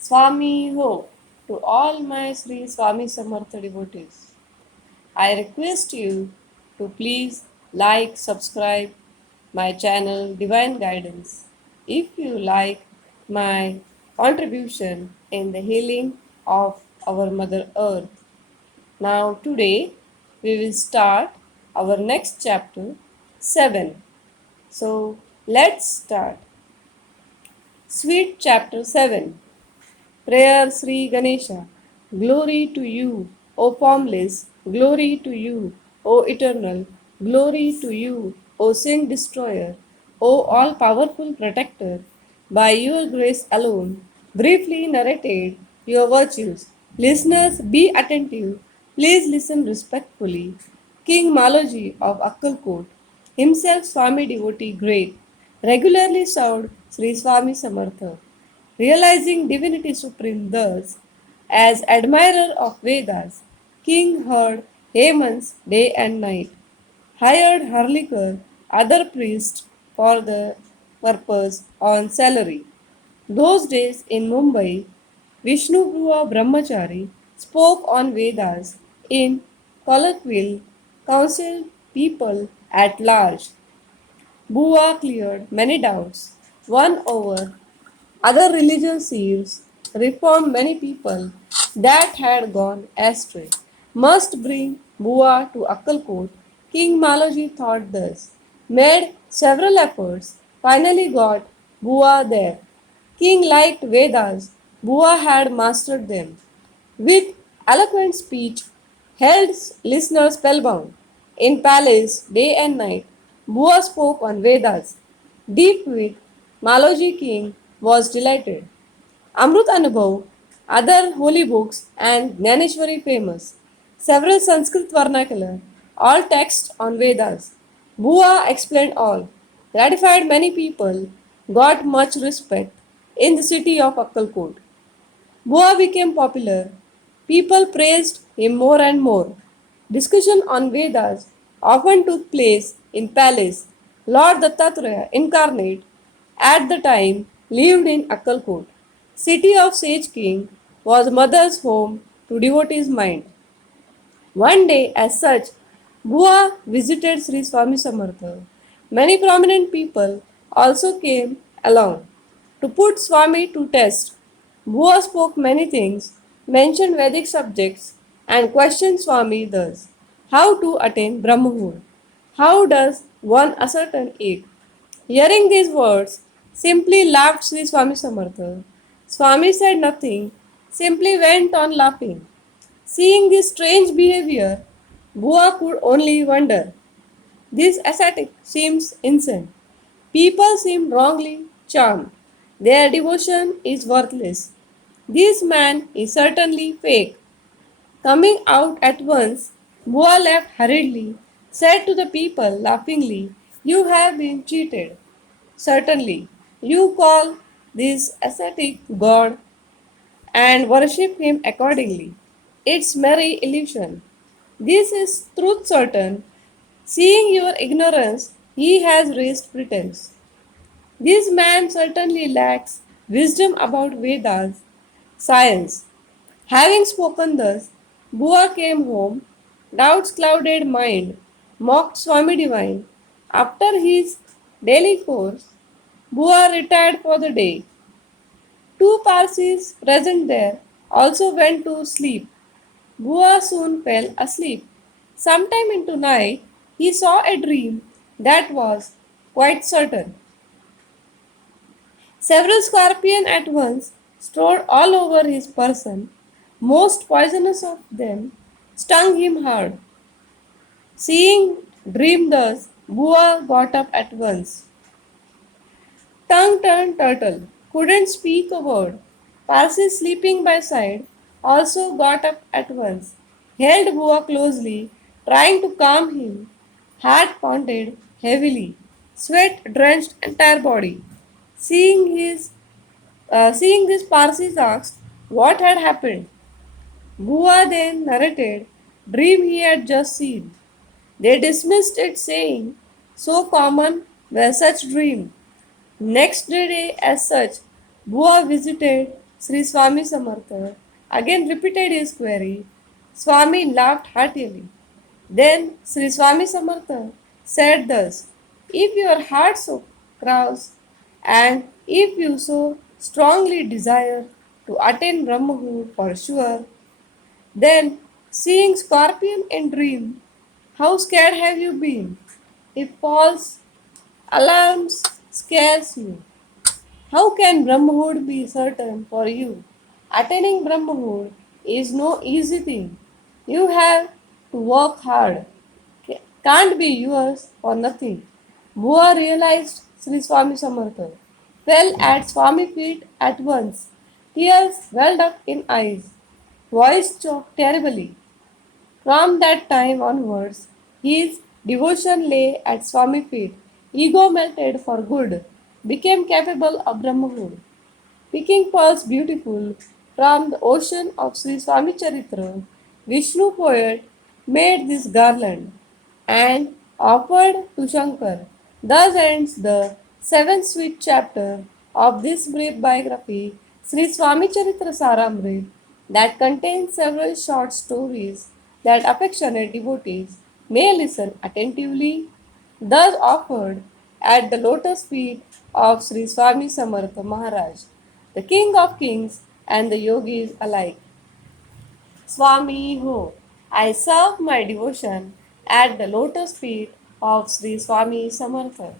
Swami Ho, to all my Shri Swami Samartha devotees, I request you to please like, subscribe my channel Divine Guidance. If you like my contribution in the healing of our Mother Earth. Now today we will start our next chapter 7. So let's start. Sweet chapter 7. Prayer Sri Ganesha. Glory to you, O formless. Glory to you, O eternal. Glory to you, O sin destroyer, O all powerful protector. By your grace alone, briefly narrated your virtues. Listeners, be attentive. Please listen respectfully. King Maloji of Akkalkot, himself Swami devotee great, regularly served Sri Swami Samartha. Realizing divinity supreme thus, as admirer of Vedas, king heard Hemans day and night, hired Harlikar, other priests for the purpose on salary. Those days in Mumbai, Vishnubhua Brahmachari spoke on Vedas in colloquial council people at large. Bua cleared many doubts, won over other religious seers, reformed many people that had gone astray. Must bring Bua to Akkalkot. King Maloji thought thus, made several efforts, finally got Bua there. King liked Vedas, Bua had mastered them. With eloquent speech, held listeners spellbound. In palace, day and night, Bua spoke on Vedas. Deep wit, Maloji king was delighted. Amrut Anubhav, other holy books, and Jnaneshwari famous. Several Sanskrit vernacular, all texts on Vedas. Bua explained all, gratified many people, got much respect in the city of Akkalkot. Bua became popular. People praised him more and more. Discussion on Vedas often took place in palace. Lord Dattatreya, incarnate, at the time lived in Akkalkot. City of Sage King was mother's home to devotees' mind. One day, as such, Bua visited Sri Swami Samartha. Many prominent people also came along. To put Swami to test, Bua spoke many things, mentioned Vedic subjects, and questioned Swami thus: how to attain Brahmahood? How does one ascertain it? Hearing these words, simply laughed Sri Swami Samartha. Swami said nothing, simply went on laughing. Seeing this strange behavior, Bua could only wonder. This ascetic seems insane. People seem wrongly charmed. Their devotion is worthless. This man is certainly fake. Coming out at once, Bua left hurriedly, said to the people laughingly, "You have been cheated. Certainly, you call this ascetic God and worship him accordingly. It's merry illusion. This is truth certain. Seeing your ignorance, he has raised pretense. This man certainly lacks wisdom about Vedas, science." Having spoken thus, Bua came home, doubts clouded mind, mocked Swami Divine. After his daily course, Bua retired for the day. Two Parsis present there also went to sleep. Bua soon fell asleep. Sometime into night, he saw a dream that was quite certain. Several scorpions at once strode all over his person. Most poisonous of them stung him hard. Seeing dream thus, Bua got up at once. Tongue turned turtle, couldn't speak a word. Parsi sleeping by side also got up at once, held Bua closely, trying to calm him. Heart pounded heavily, sweat drenched entire body. Seeing this, Parsis asked what had happened. Bua then narrated dream he had just seen. They dismissed it, saying, "So common were such dreams." Next day, as such, Bua visited Sri Swami Samartha again repeated his query. Swami laughed heartily. Then Sri Swami Samartha said thus, if your heart so craves and if you so strongly desire to attain Brahmahood for sure, then seeing scorpion in dream, how scared have you been? If false alarms scares you, how can Brahmahood be certain for you? Attaining Brahmahood is no easy thing. You have to work hard. Can't be yours for nothing. Bua realized Sri Swami Samartha, fell at Swami feet at once. Tears welled up in eyes. Voice choked terribly. From that time onwards, his devotion lay at Swami feet. Ego melted for good, became capable of Brahmahood. Picking pearls beautiful from the ocean of Sri Swami Charitra, Vishnu poet made this garland and offered to Shankar. Thus ends the seventh sweet chapter of this brief biography, Sri Swami Charitra Saar-Amrut, that contains several short stories that affectionate devotees may listen attentively, thus offered at the lotus feet of Sri Swami Samartha Maharaj, the King of Kings and the yogis alike. Swami Ho, I serve my devotion at the lotus feet of Sri Swami Samartha.